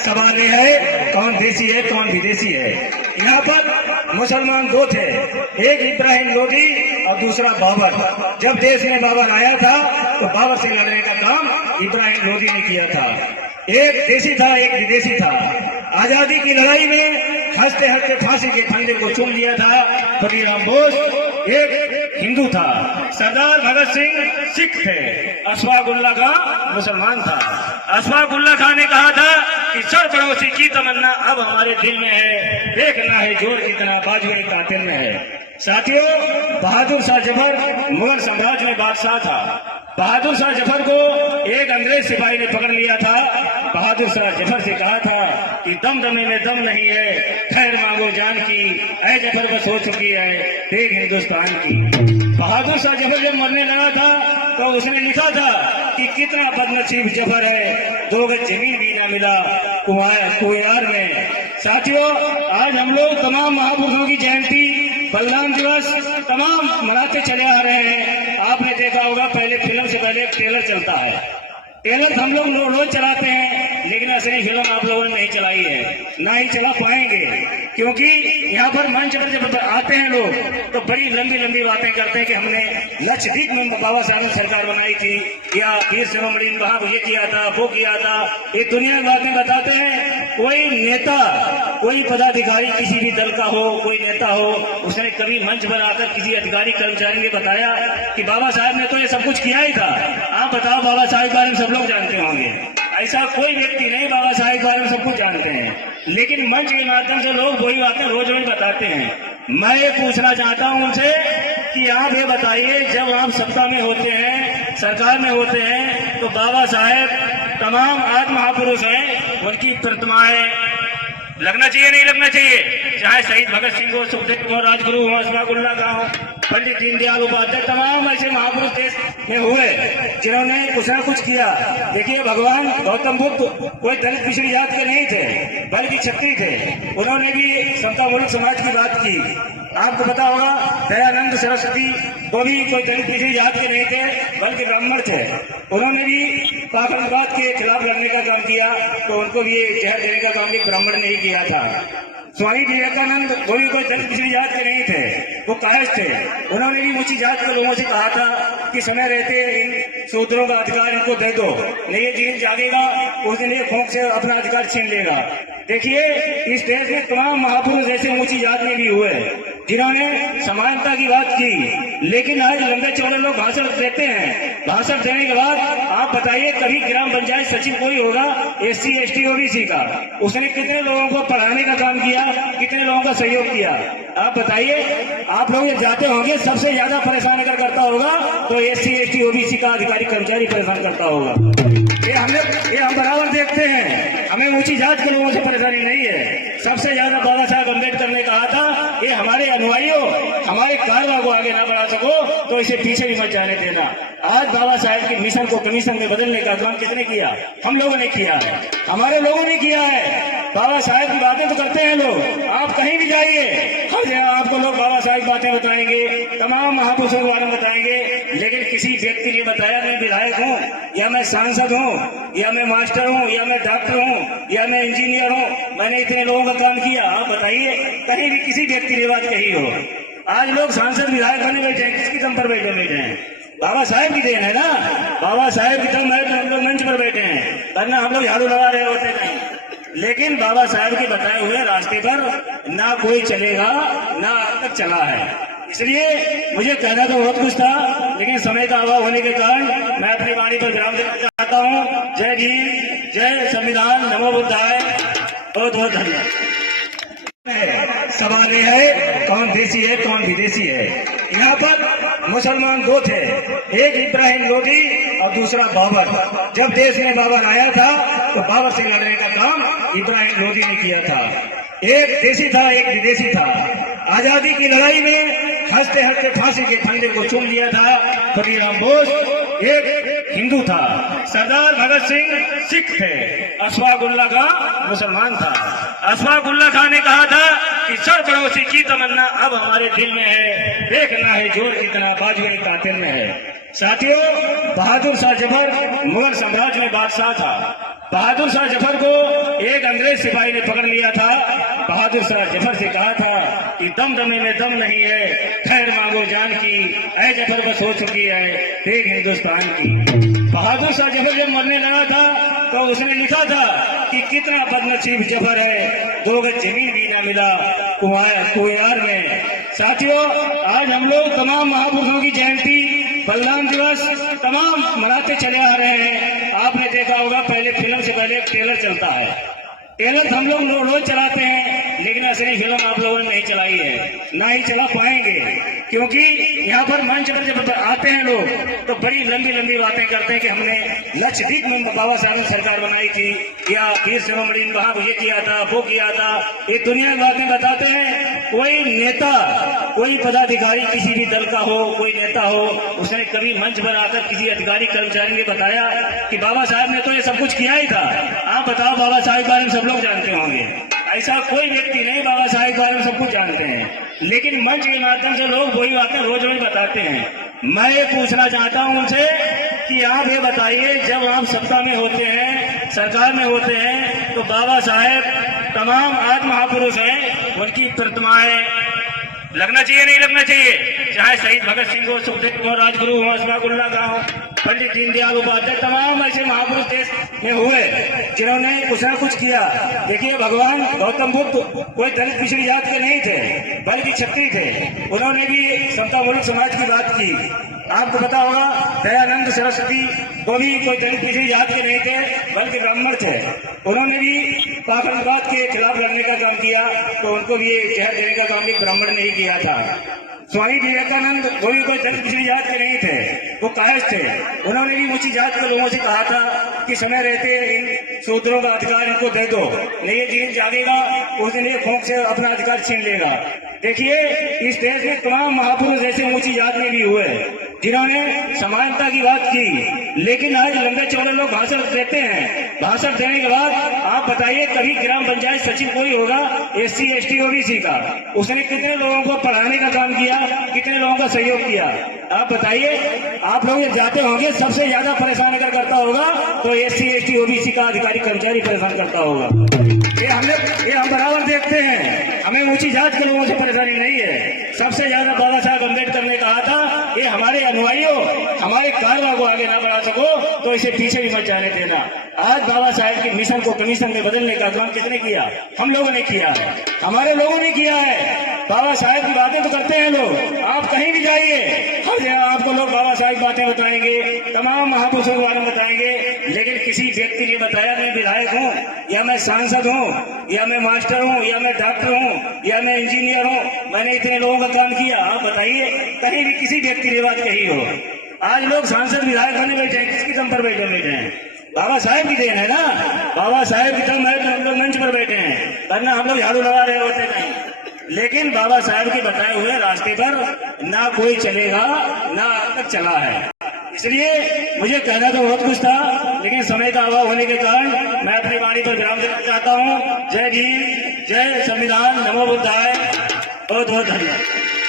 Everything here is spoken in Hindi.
सवाल ये है कौन देसी है कौन विदेशी है। यहाँ पर मुसलमान दो थे, एक इब्राहिम लोदी और दूसरा बाबर। जब देश में बाबर आया था तो बाबर से लड़ने का काम इब्राहिम लोदी ने किया था। एक देसी था एक विदेशी था। आजादी की लड़ाई में हंसते हंसते फांसी के फंदे को चुन लिया था खुदीराम बोस। एक हिंदू था, सरदार भगत सिंह सिख थे, अशफाक उल्लाह खां मुसलमान था। अशफाक उल्लाह खां ने कहा था कि सर पड़ोसी की तमन्ना अब हमारे दिल में है, देखना है जोर कितना बाजुए कातिल में है। साथियों, बहादुर शाह जफर मुगल साम्राज्य में बादशाह था। बहादुर शाह जफर को एक अंग्रेज सिपाही ने पकड़ लिया था। बहादुर शाह जफर से कहा था कि दमदमे में दम नहीं है, खैर मांगो जान की, ऐ जफर बस हो चुकी है देख हिंदुस्तान की। बहादुर शाह जफर जब मरने लगा था तो उसने लिखा था कि कितना बदनसीब जफर है, 2 गज जमीन भी ना मिला कुयार में। साथियों, आज हम लोग तमाम महापुरुषों की जयंती, बलिदान दिवस तमाम मनाते चले आ रहे हैं। आपने देखा होगा पहले फिल्म से पहले एक ट्रेलर चलता है। ट्रेलर हम लोग रोज चलाते हैं, लेकिन असली फिल्म आप लोगों ने नहीं चलाई है, ना ही चला पाएंगे, क्योंकि यहाँ पर मंच पर जब आते हैं लोग तो बड़ी लंबी लंबी बातें करते हैं कि हमने लक्षद्वीप में बाबा साहब ने सरकार बनाई थी, या वीर शिरोमणि वहां ये किया था वो किया था। ये दुनिया की बातें बताते हैं। कोई नेता, कोई पदाधिकारी किसी भी दल का हो, कोई नेता हो, उसने कभी मंच पर आकर किसी अधिकारी कर्मचारी ने बताया कि बाबा साहब ने तो ये सब कुछ किया ही था। आप बताओ, बाबा साहब के बारे में सब लोग जानते होंगे। ऐसा कोई व्यक्ति नहीं, बाबा साहब के बारे में सब कुछ जानते हैं, लेकिन मंच के माध्यम से लोग वही बातें रोज रोज बताते हैं। मैं ये पूछना चाहता हूं उनसे कि आप ये बताइए, जब आप सत्ता में होते हैं, सरकार में होते हैं, तो बाबा साहेब तमाम आदि महापुरुष हैं, उनकी प्रतिमाएं लगना चाहिए नहीं लगना चाहिए? चाहे शहीद भगत सिंह हो, सुखदेव हो, राजगुरु हो, अशफाक उल्लाह खां हो, पंडित दीनदयाल उपाध्याय, तमाम ऐसे महापुरुष देश में हुए जिन्होंने कुछ न कुछ किया। देखिए, भगवान गौतम बुद्ध कोई दलित पिछड़ी जात के नहीं थे, बल्कि क्षत्रिय थे। उन्होंने भी समतामूलक समाज की बात की। आपको पता होगा दयानंद सरस्वती, वो भी कोई दलित पिछड़ी जात के नहीं थे, बल्कि ब्राह्मण थे। उन्होंने भी पाखंडवाद के खिलाफ लड़ने का काम किया, तो उनको भी जहर देने का काम भी ब्राह्मण ने ही किया था। स्वामी विवेकानंद, वो भी कोई दलित पिछड़ी जात के नहीं थे, वो कायस्थ थे। उन्होंने भी ऊंची जात के लोगों से कहा था कि समय रहते इन शूद्रों का अधिकार इनको दे दो, नहीं ये दिन जागेगा उस दिन ये खोंक से अपना अधिकार छीन लेगा। देखिए, इस देश में तमाम महापुरुष ऐसे ऊंची जात में भी हुए जिन्होंने समानता की बात की, लेकिन आज लंबे चौड़े लोग भाषण देते हैं। भाषण देने के बाद आप बताइए, कभी ग्राम पंचायत सचिव कोई होगा SC ST OBC का, उसने कितने लोगों को पढ़ाने का काम किया, कितने लोगों का सहयोग किया? आप बताइए। आप लोग ये जाते होंगे, सबसे ज्यादा परेशान अगर करता होगा तो SC ST OBC का अधिकारी कर्मचारी परेशान करता होगा। ये हम बराबर देखते हैं, हमें ऊंची जात के लोगों से परेशानी नहीं है। सबसे ज्यादा बाबा साहब अम्बेडकर ने कहा था, ये हमारे अनुयायियों हमारे कारवा को आगे ना बढ़ा सको तो इसे पीछे भी मत जाने देना। आज बाबा साहब के मिशन को कमीशन में बदलने का काम किसने किया? हम लोगों ने किया है, हमारे लोगों ने किया है। बाबा साहब की बातें तो करते हैं लोग, आप कहीं भी जाइए, हर जगह आपको लोग बाबा साहब की बातें बताएंगे, तमाम महापुरुषों के बारे में बताएंगे, लेकिन किसी व्यक्ति ने बताया मैं विधायक हूँ, या मैं सांसद हूँ, या मैं मास्टर हूँ, या मैं डॉक्टर हूँ, या मैं इंजीनियर हूँ, मैंने इतने लोगों का काम किया? आप बताइए, कहीं भी किसी व्यक्ति ने बात कही हो? आज लोग सांसद विधायक बने बैठे हैं, किसकी दम पर बैठे हैं? बाबा साहब की देन है ना, बाबा साहब की दम है तो हम लोग मंच पर बैठे हैं, वरना हम लोग झाड़ू लगा रहे होते नहीं। लेकिन बाबा साहब के बताए हुए रास्ते पर ना कोई चलेगा, ना आज तक चला है। इसलिए मुझे कहना तो बहुत कुछ था, लेकिन समय का अभाव होने के कारण मैं अपनी वाणी पर विराम देना चाहता हूँ। जय भीम, जय संविधान, नमो बुद्धाय। बहुत बहुत धन्यवाद। सवाल ये है कौन देसी है कौन विदेशी है। यहाँ पर मुसलमान दो थे, एक इब्राहिम लोदी और दूसरा बाबर। जब देश में बाबर आया था तो बाबर से लड़ने का काम इब्राहिम लोदी ने किया था। एक देसी था एक विदेशी था। आजादी की लड़ाई में हंसते हंसते फांसी के फंदे को चुन लिया था खुदीराम बोस। एक हिंदू था, सरदार भगत सिंह सिख थे, अशफाक उल्लाह खां मुसलमान था। अशफाक उल्लाह खां ने कहा था कि सर पड़ोसी की तमन्ना अब हमारे दिल में है, देखना है जोर कितना बाजुए कातिल में है। साथियों, बहादुर शाह जफर मुगल साम्राज्य में बादशाह था। बहादुर शाह जफर को एक अंग्रेज सिपाही ने पकड़ लिया था, बहादुर शाह जफर से कहा था कि दम दमे में दम नहीं है, खैर मांगो जान की, ऐ जफर बस हो चुकी है देख हिंदुस्तान की। बहादुर शाह जफर जब मरने लगा था तो उसने लिखा था कि कितना बदनसीब जफर है, 2 गज जमीन भी ना मिला कुयार में। साथियों, आज हम लोग तमाम महापुरुषों की जयंती, बलिदान दिवस तमाम मनाते चले आ रहे हैं। आपने देखा होगा पहले फिल्म से पहले एक ट्रेलर चलता है, ट्रेलर हम लोग रोज चलाते हैं, लेकिन असली फिल्म आप लोगों ने नहीं चलाई है, ना ही चला पाएंगे, क्योंकि यहाँ पर मंच पर जब आते हैं लोग तो बड़ी लंबी लंबी बातें करते हैं कि हमने लक्षद्वीप में बाबा साहब ने सरकार बनाई थी, या वीर शिरोमणि ने वहां ये किया था, वो किया था, ये दुनिया की बातें बताते हैं। कोई नेता, कोई पदाधिकारी किसी भी दल का हो, कोई नेता हो, उसने कभी मंच पर आकर किसी अधिकारी कर्मचारी ने बताया कि बाबा साहब ने तो ये सब कुछ किया ही था। आप बताओ, बाबा साहब के बारे में सब लोग जानते होंगे, ऐसा कोई व्यक्ति नहीं, बाबा साहब के बारे में सब कुछ जानते हैं, लेकिन मंच के माध्यम से लोग वही बातें रोज रोज बताते हैं। मैं ये पूछना चाहता हूं उनसे कि आप ये बताइए, जब आप सत्ता में होते हैं, सरकार में होते हैं, तो बाबा साहेब तमाम आज महापुरुष हैं, उनकी प्रतिमाएं लगना चाहिए नहीं लगना चाहिए, चाहे शहीद भगत सिंह हो, सुखदेव हो, राजगुरु हो, अस्फाकुल्लाह खां हो, पंडित दीनदयाल उपाध्याय, तमाम ऐसे महापुरुष देश में हुए जिन्होंने कुछ न कुछ किया। देखिए, भगवान गौतम बुद्ध कोई दलित पिछड़ी जात के नहीं थे, बल्कि क्षत्रिय थे, उन्होंने भी समतामूलक समाज की बात की। आपको पता होगा दयानंद सरस्वती वो भी कोई दलित पिछड़ी जात के नहीं थे, बल्कि ब्राह्मण थे, उन्होंने भी पाखंडवाद के खिलाफ लड़ने का काम किया, तो उनको भी जहर देने का काम भी ब्राह्मण ने ही किया था। स्वामी विवेकानंद वो भी कोई दलित पिछड़ी जात के नहीं थे, वो कायस्थ थे, उन्होंने भी ऊंची जात के लोगों से कहा था कि समय रहते इन शूद्रों का अधिकार इनको दे दो, नहीं ये जीन जागेगा उस दिन ये खोंक से अपना अधिकार छीन लेगा। देखिए, इस देश में तमाम महापुरुष ऐसे ऊंची जात में भी हुए जिन्होंने समानता की बात की, लेकिन आज लंबे चौड़े लोग भाषण देते हैं, भाषण देने के बाद आप बताइए, कभी ग्राम पंचायत सचिव कोई होगा SC ST OBC का, उसने कितने लोगों को पढ़ाने का काम किया, कितने लोगों का सहयोग किया, आप बताइए। आप लोग ये जाते होंगे, सबसे ज्यादा परेशान अगर करता होगा तो SC ST OBC का अधिकारी कर्मचारी परेशान करता होगा। ये हम बराबर देखते हैं, हमें ऊंची जात के लोगों से परेशानी नहीं है। सबसे ज्यादा बाबा साहब अम्बेडकर ने कहा था, ये हमारे अनुयायियों हमारे कारवा को आगे ना बढ़ा सको तो इसे पीछे भी मत जाने देना। आज बाबा साहब के मिशन को कमीशन में बदलने का काम किसने किया? हम लोगों ने किया, हमारे लोगों ने किया है। बाबा साहब की बातें तो करते हैं लोग, आप कहीं भी जाइए हर जगह आपको लोग बाबा साहब की बातें बताएंगे, तमाम महापुरुषों के बारे में बताएंगे, लेकिन किसी व्यक्ति ने बताया मैं विधायक हूँ, या मैं सांसद हूँ, या मैं मास्टर हूँ, या मैं डॉक्टर हूँ, या मैं इंजीनियर हूँ, मैंने इतने लोगों का काम किया। आप बताइए, कहीं भी किसी व्यक्ति ने बात कही हो? आज लोग सांसद विधायक बने बैठे हैं, किसकी दम पर बैठे हैं? बाबा साहेब की देन है ना, बाबा साहेब की दम है तो हम लोग मंच पर बैठे हैं, वरना हम लोग झाड़ू लगा रहे होते नहीं। लेकिन बाबा साहेब के बताए हुए रास्ते पर ना कोई चलेगा, ना अब तक चला है। इसलिए मुझे कहना तो बहुत कुछ था, लेकिन समय का अभाव होने के कारण मैं अपनी वाणी पर विराम देना चाहता हूँ। जय भीम, जय संविधान, नमो बुद्धाय, बहुत बहुत धन्यवाद।